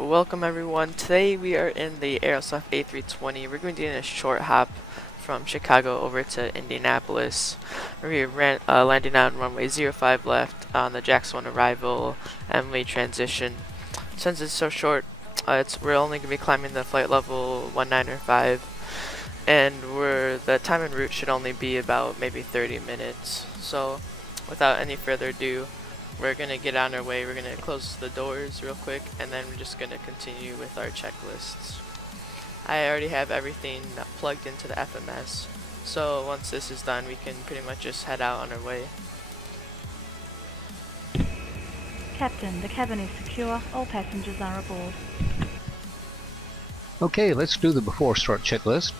Welcome everyone. Today we are in the Aerosoft A320. We're going to do a short hop from Chicago over to Indianapolis. We're landing on runway 05 left on the Jax 1 arrival Emily transition. Since it's so short, we're only going to be climbing the flight level 1905, and the time en route should only be about maybe 30 minutes. So without any further ado, we're going to get on our way. We're going to close the doors real quick, and then we're just going to continue with our checklists. I already have everything plugged into the FMS, so once this is done, we can pretty much just head out on our way. Captain, the cabin is secure. All passengers are aboard. Okay, let's do the before start checklist.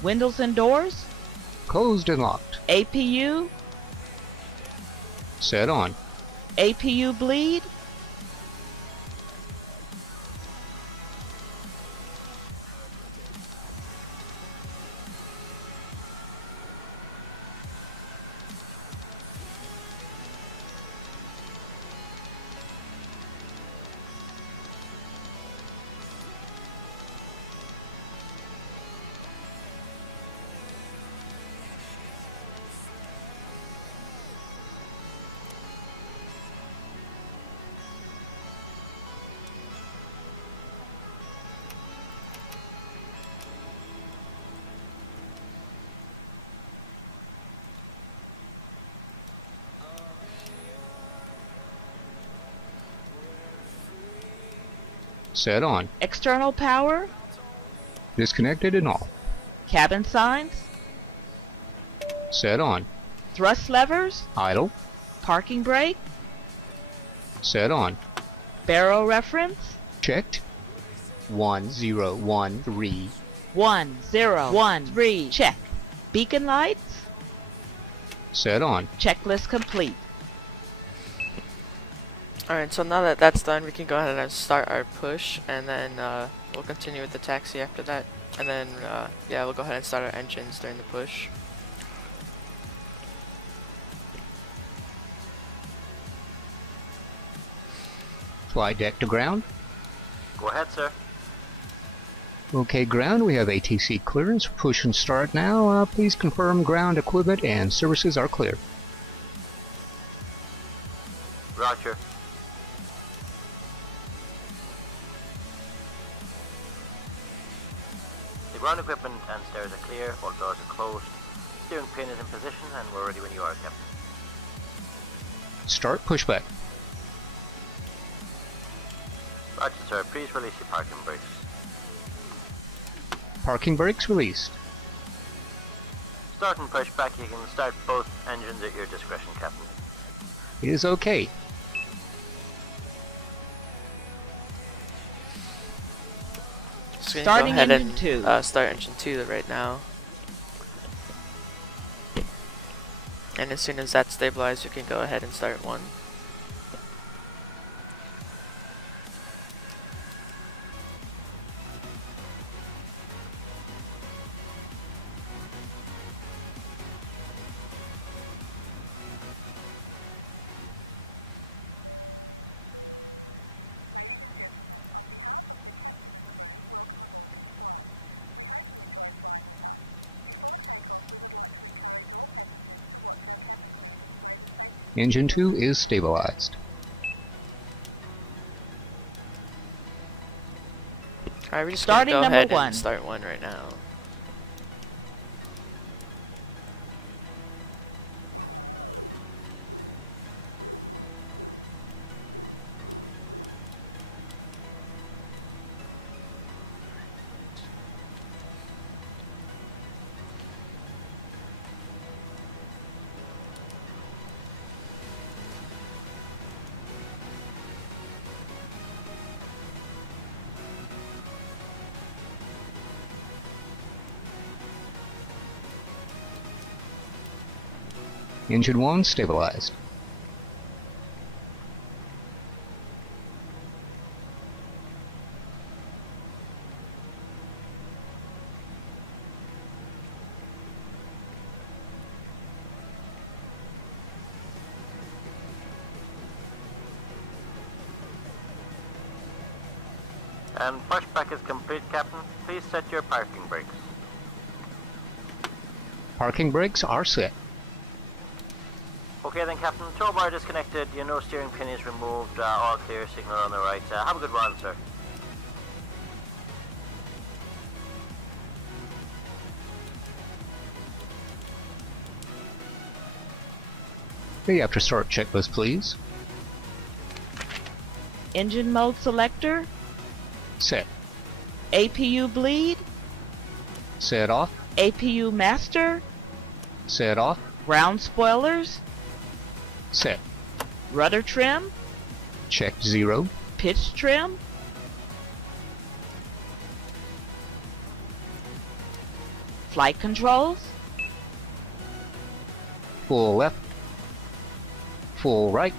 Windows and doors, Closed and locked. APU, Set on. APU bleed, Set on. external power, Disconnected and off. cabin signs, Set on. thrust levers, Idle. parking brake, Set on. barrel reference, Checked. 1013. 1013, check. Beacon lights, Set on. checklist complete. Alright, so now that that's done, we can go ahead and start our push, and then we'll continue with the taxi after that. And then, yeah, we'll go ahead and start our engines during the push. Fly deck to ground. Go ahead, sir. Okay, ground, we have ATC clearance. Push and start now. Please confirm ground equipment and services are clear. Roger. The ground equipment and stairs are clear, all doors are closed. Steering pin is in position and we're ready when you are, Captain. Start pushback. Roger, sir. Please release your parking brakes. Parking brakes released. Start and push back. You can start both engines at your discretion, Captain. It is okay. So Starting go ahead engine and 2. start engine 2 right now. And as soon as that's stabilized, you can go ahead and start 1. Engine 2 is stabilized. Alright, we're just Starting gonna go number ahead 1. and start 1 right now. Engine 1 stabilized. And pushback is complete, Captain. Please set your parking brakes. Parking brakes are set. Okay then, Captain. Tow bar disconnected. Your no steering pin is removed. All clear. Signal on the right. Have a good run, sir. The after start checklist, please. Engine mode selector. Set. APU bleed. Set off. APU master. Set off. Ground spoilers. Set. Rudder trim. Check 0. Pitch trim. Flight controls. Full left. Full right.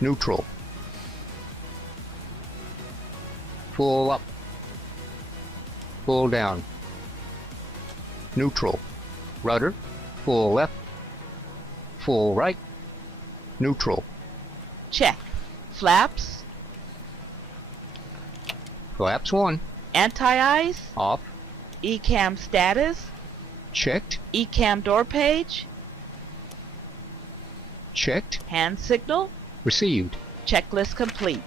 Neutral. Full up. Full down. Neutral. Rudder. Full left. Full right. Neutral. Check. Flaps. Flaps 1. Anti-ice. Off. ECAM status. Checked. ECAM door page. Checked. Hand signal. Received. Checklist complete.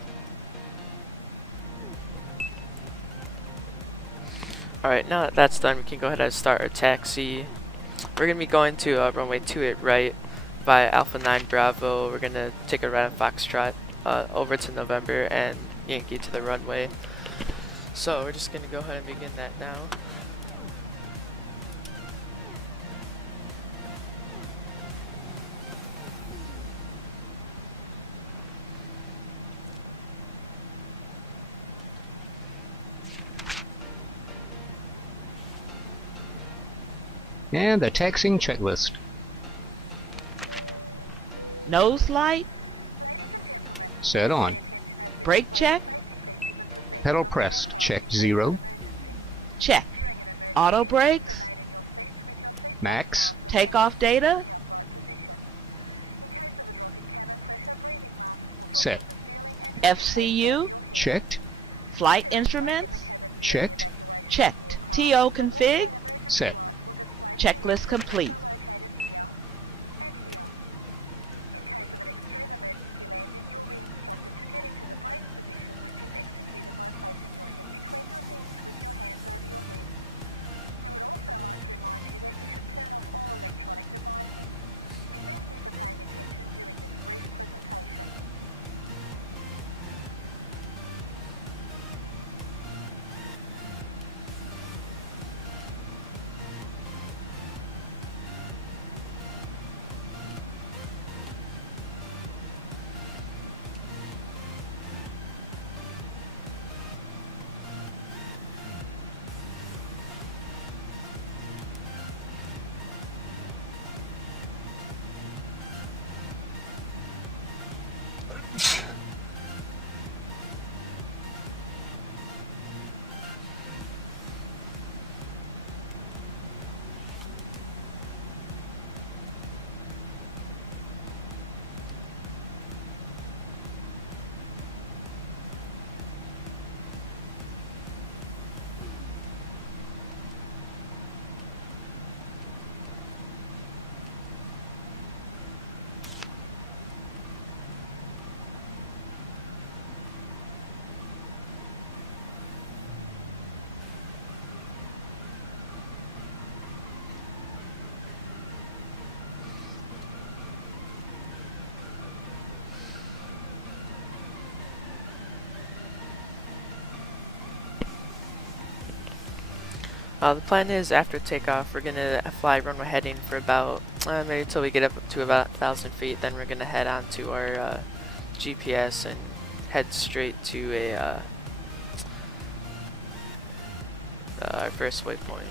Alright, now that that's done, we can go ahead and start our taxi. We're going to be going to runway 28 right via Alpha 9 Bravo. We're going to take a right on Foxtrot over to November and Yankee to the runway. So we're just going to go ahead and begin that now. And the taxiing checklist. Nose light. Set on. Brake check. Pedal pressed. Check 0. Check. Auto brakes. Max. Takeoff data. Set. FCU. Checked. Flight instruments. Checked. Checked. TO config. Set. Checklist complete. The plan is after takeoff, we're going to fly runway heading for about, maybe until we get up to about 1,000 feet, then we're going to head on to our GPS and head straight to our first waypoint.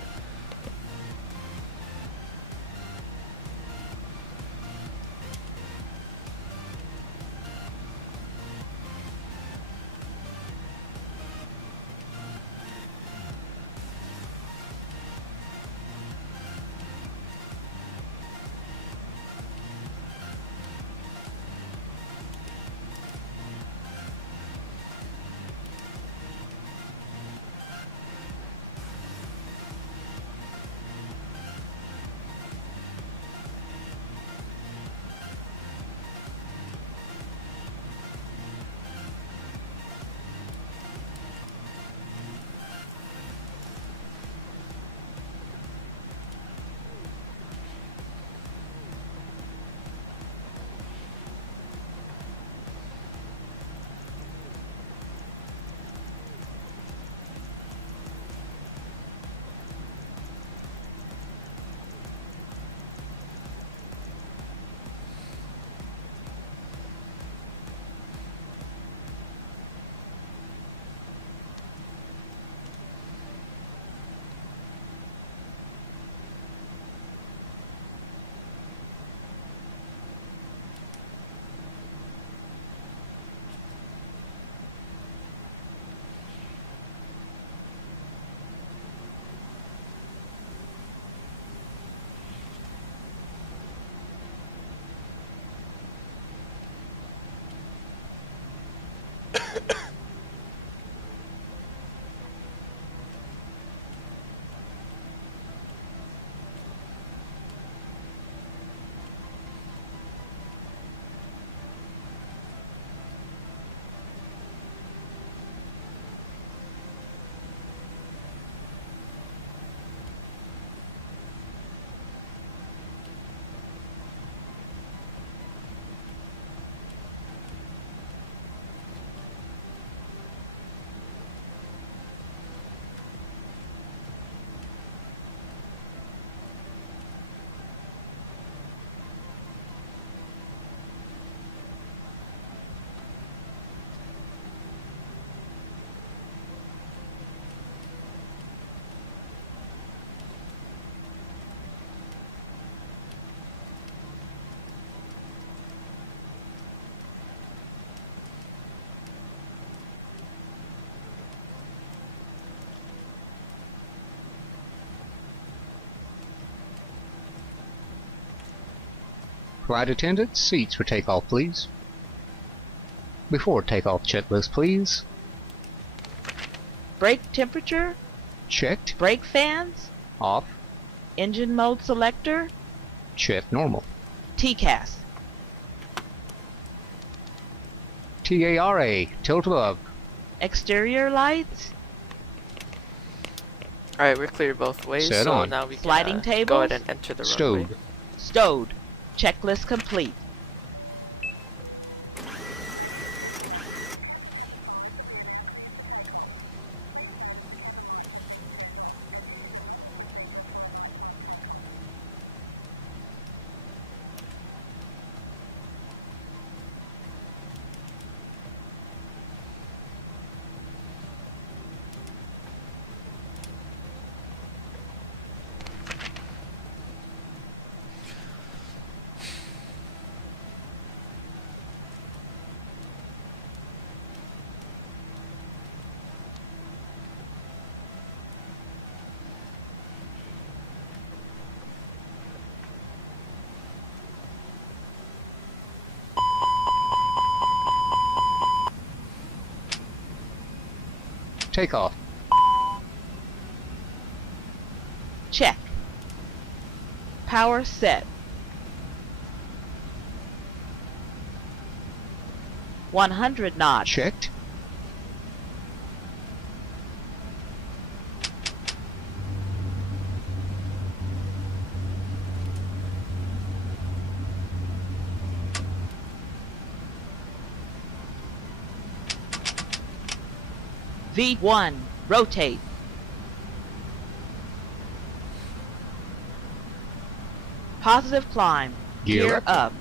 Flight attendants, seats for takeoff, please. Before takeoff checklist, please. Brake temperature. Checked. Brake fans. Off. Engine mode selector. Check normal. TCAS. TARA, tilt above. Exterior lights. Alright, we're clear both ways, Set so on. now we can Sliding go tables. ahead and enter the runway. Stowed. Stowed. Checklist complete. Takeoff. Check. Power set. 100 knots. Checked. V1. Rotate. Positive climb. Gear up.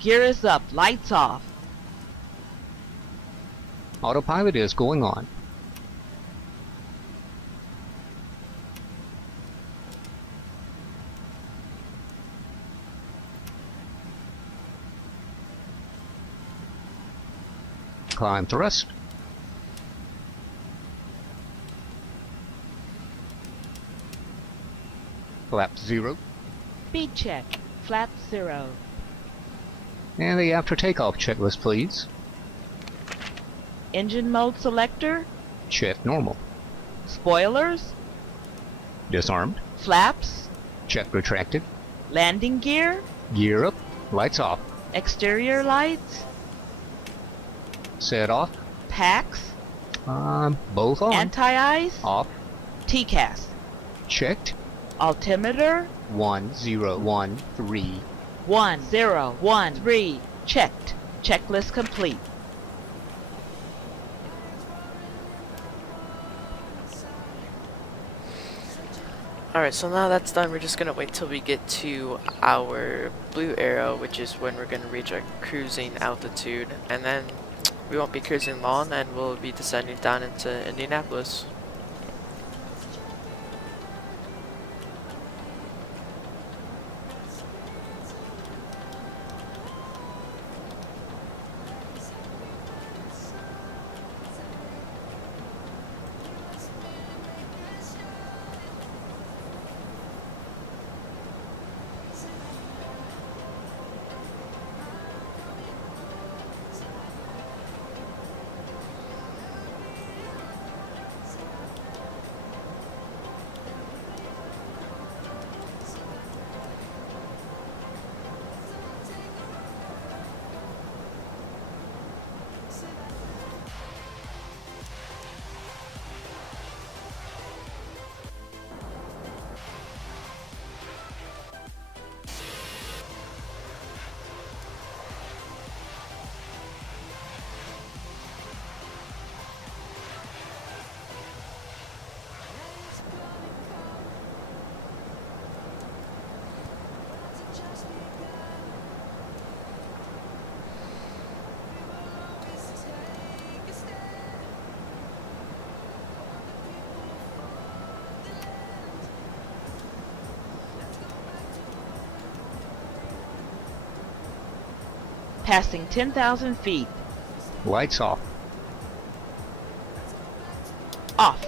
Gear is up. Lights off. Autopilot is going on. Climb thrust. Flap 0. Speed check. Flap 0. And the after takeoff checklist, please. Engine mode selector. Check normal. Spoilers. Disarmed. Flaps. Check retracted. Landing gear. Gear up. Lights off. Exterior lights. Set off. Packs. Both on. Anti-ice. Off. TCAS. Checked. Altimeter. 1013. 1013. Checked. Checklist complete. Alright, so now that's done, we're just gonna wait till we get to our blue arrow, which is when we're gonna reach our cruising altitude, and then we won't be cruising long and we'll be descending down into Indianapolis. Passing 10,000 feet. Lights off. Off.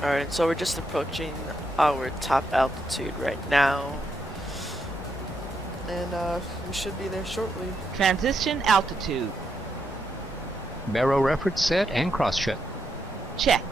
Alright, so we're just approaching our top altitude right now. And we should be there shortly. Transition altitude. Baro reference set and cross check. Check.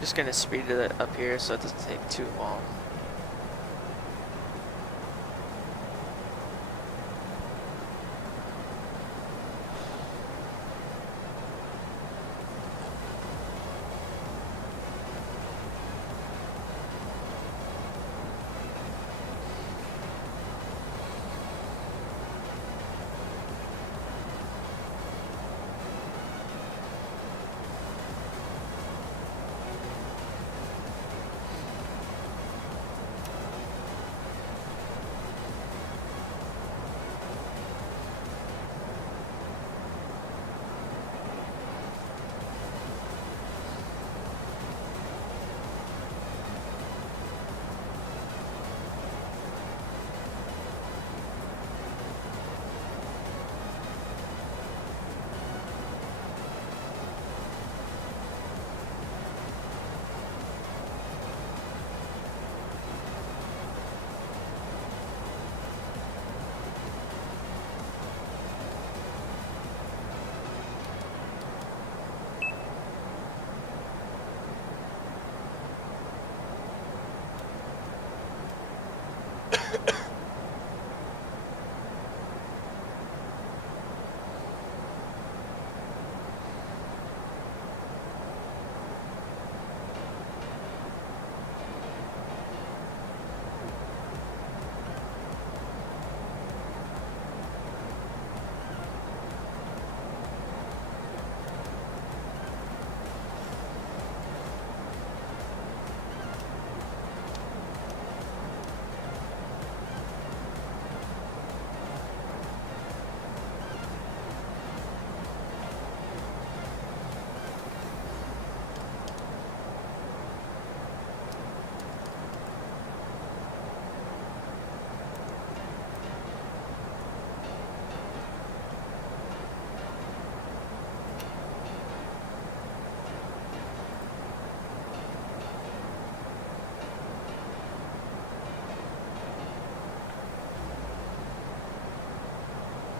Just gonna speed it up here so it doesn't take too long.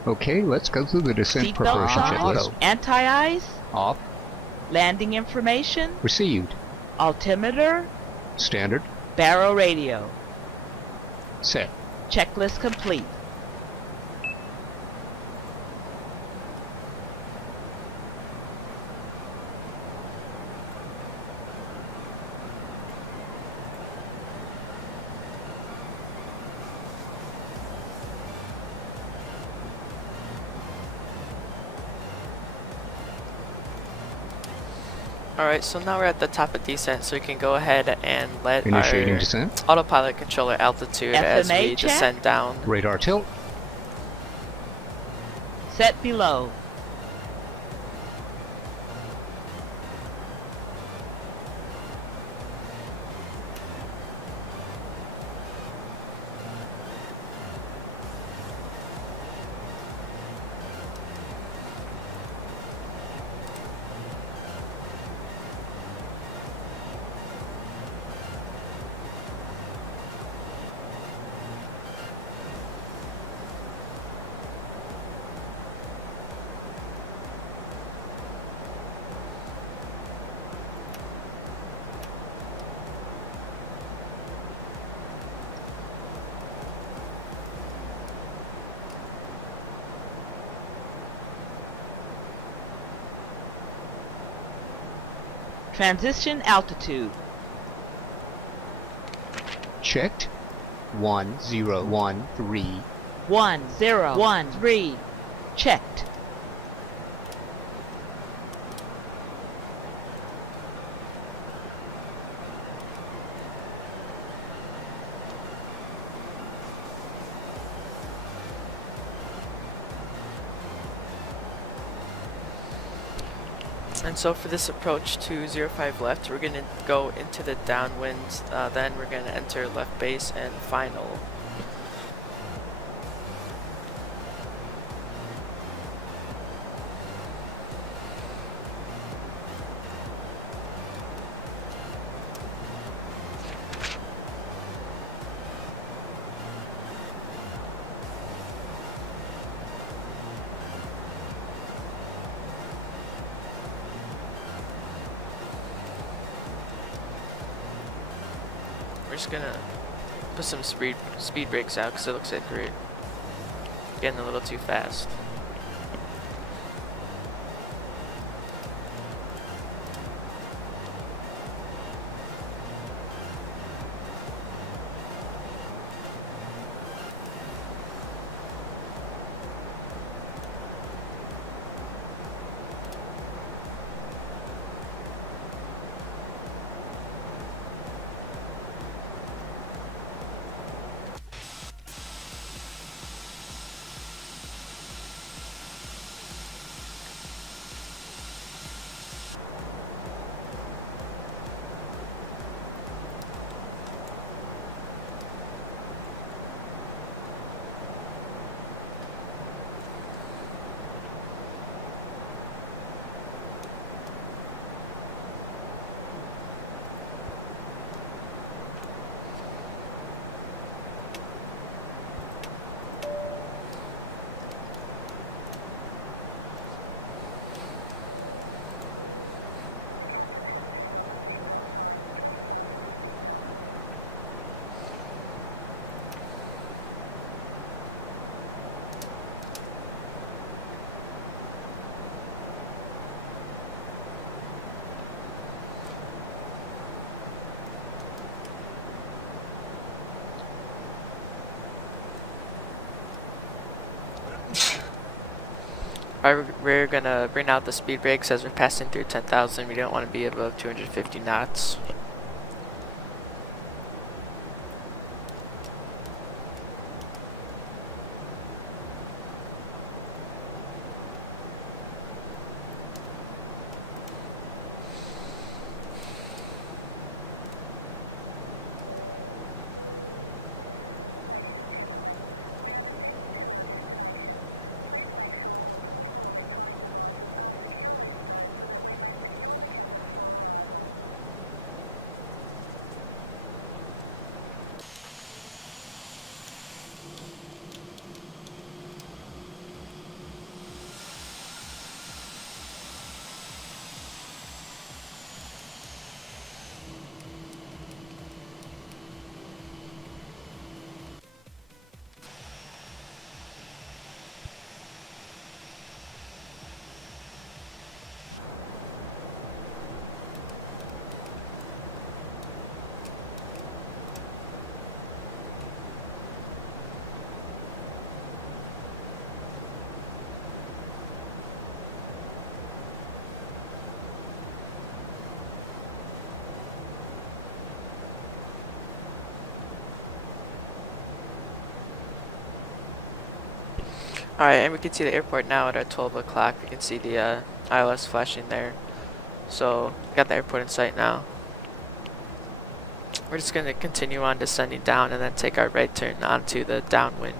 Okay, let's go through the descent Seatbelt preparation signs, checklist. anti-ice, Off. landing information, Received. altimeter, Standard. barrel radio. Set. Checklist complete. Alright, so now we're at the top of descent, so we can go ahead and let Initiating our descent. autopilot control our altitude as FMA we check. descend down. Radar tilt. Set below. Transition altitude. Checked. 1013. 1013. Checked. And so for this approach to 05 left, we're going to go into the downwind, then we're going to enter left base and final. just gonna put some speed brakes out because it looks like we're getting a little too fast. Alright, we're gonna bring out the speed brakes as we're passing through 10,000. We don't want to be above 250 knots. Alright, and we can see the airport now at 12 o'clock. We can see the ILS flashing there. So, got the airport in sight now. We're just going to continue on descending down and then take our right turn onto the downwind.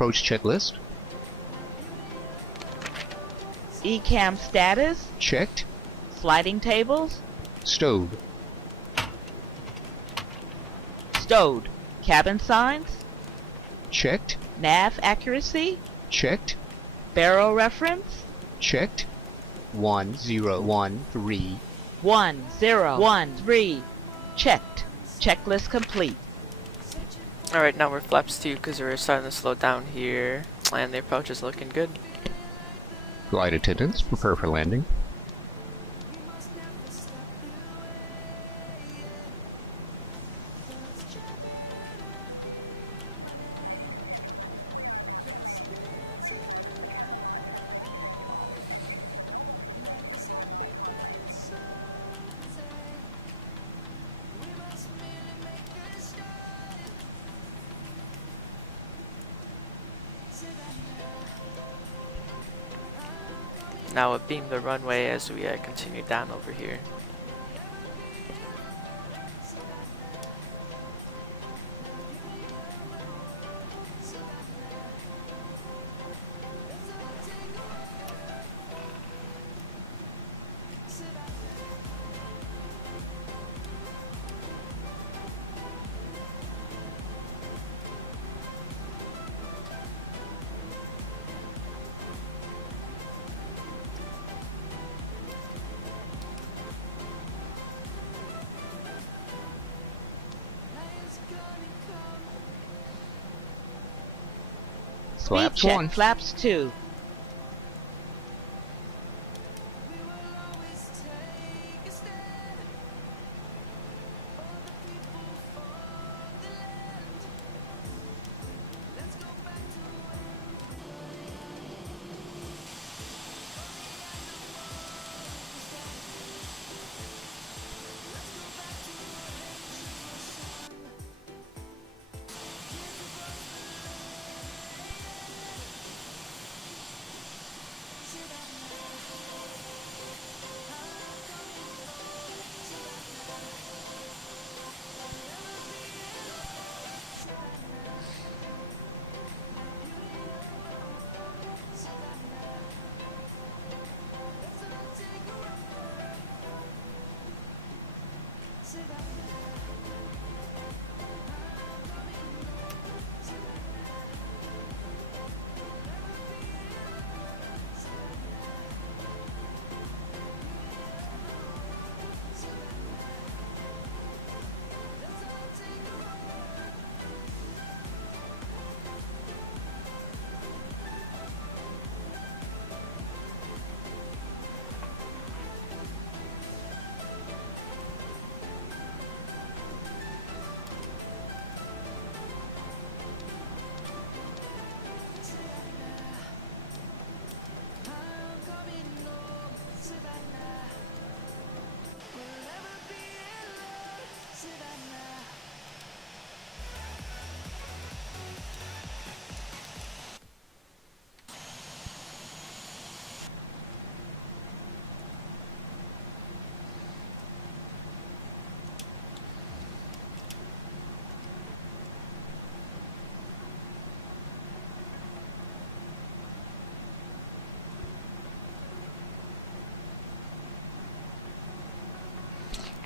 approach checklist. ECAM status. Checked. Sliding tables. Stowed. Stowed. Cabin signs. Checked. Nav accuracy. Checked. Barrel reference. Checked. 1013. 1013. Checked. Checklist complete. Alright, now we're flaps 2 because we're starting to slow down here. And the approach is looking good. Flight attendants, prepare for landing. Now we'll beam the runway as we continue down over here. Flaps Speed check. 1. Flaps 2.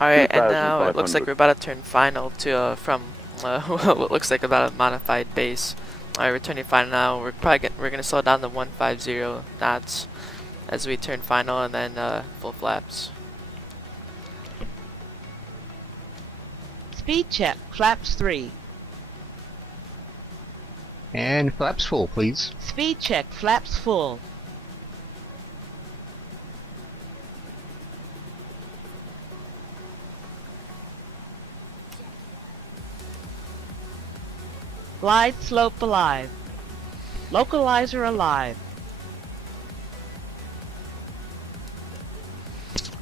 Alright, and now it looks like we're about to turn final to from what looks like about a modified base. Alright, we're turning final now. We're gonna slow down to 150 knots as we turn final, and then full flaps. Speed check. Flaps 3. And flaps full, please. Speed check. Flaps full. Glide slope alive. Localizer alive.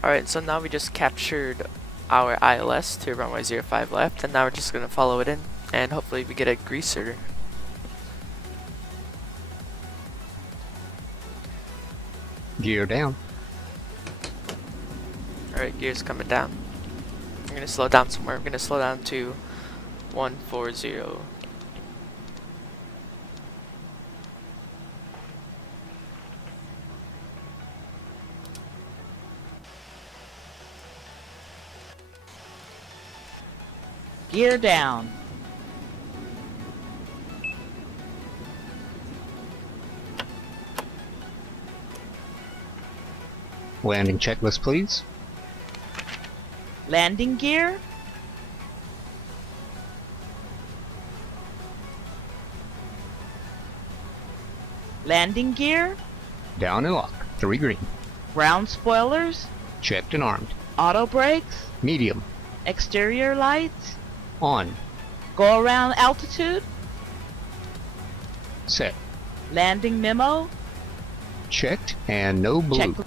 Alright, so now we just captured our ILS to runway 05 left, and now we're just gonna follow it in, and hopefully we get a greaser. Gear down. Alright, gears coming down. We're gonna slow down somewhere. We're gonna slow down to 140. Gear down. Landing checklist, please. Landing gear. Landing gear. Down and lock. 3 green. Ground spoilers. Checked and armed. Auto brakes. Medium. Exterior lights. On. Go around altitude. Set. Landing memo. Checked and no blue. Check.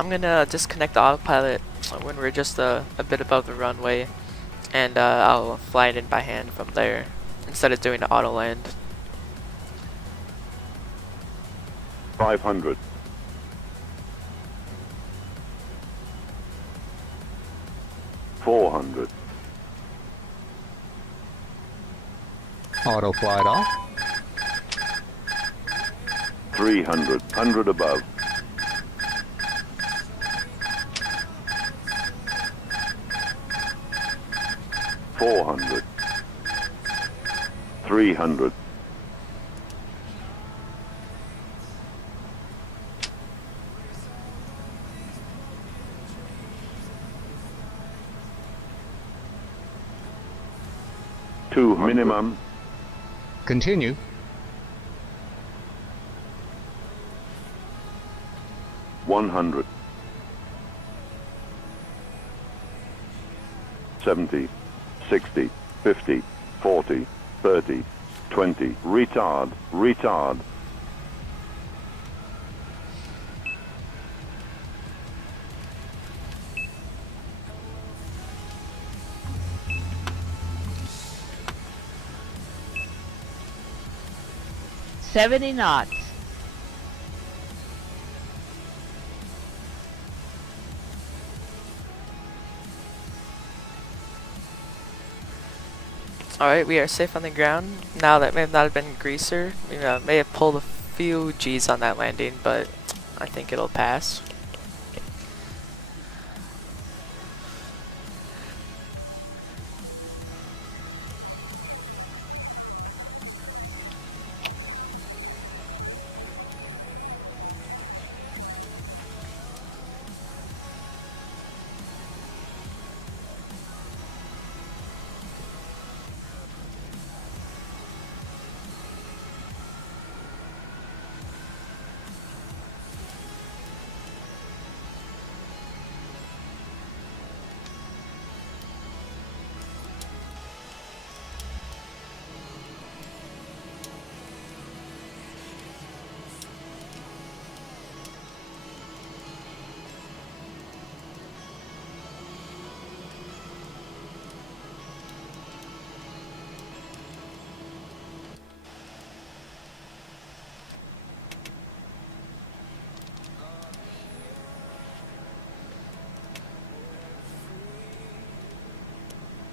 I'm gonna disconnect the autopilot when we're just a bit above the runway, and I'll fly it in by hand from there instead of doing the auto land. 500. 400. Auto flight off. 300. 100 above. 400. 300. 200. Minimum. Continue. 100. 70. 60, 50, 40, 30, 20, retard, retard. $70 knots. Alright, we are safe on the ground. Now that may not have been greaser. We may have pulled a few G's on that landing, but I think it'll pass.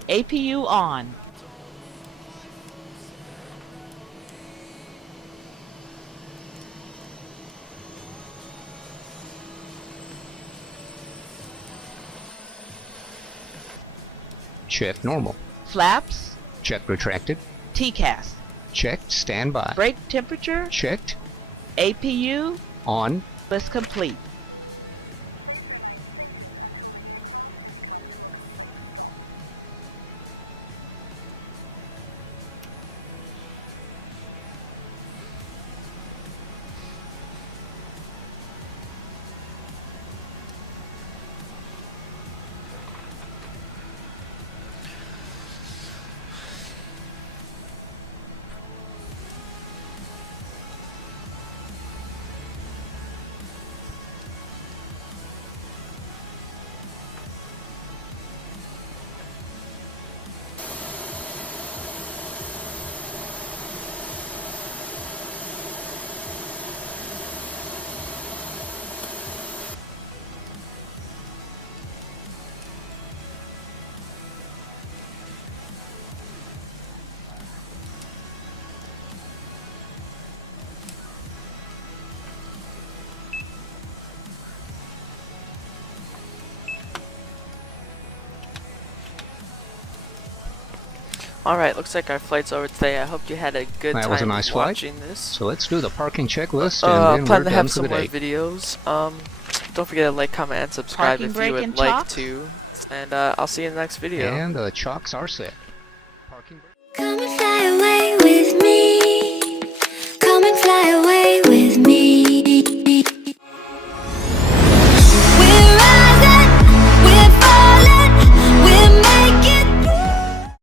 APU on. Check normal. Flaps. Check retracted. TCAS. Checked standby. Brake temperature. Checked. APU On. was complete. Alright, looks like our flight's over today. I hope you had a good That was a time nice flight. watching this. So let's do the parking checklist, and then Plan we're to done have for some the more day. videos. Don't forget to like, comment, and subscribe Parking if brake you would and like chalks. to. And I'll see you in the next video. And the chocks are set. Parking brake. Come and fly away with me. Come and fly away.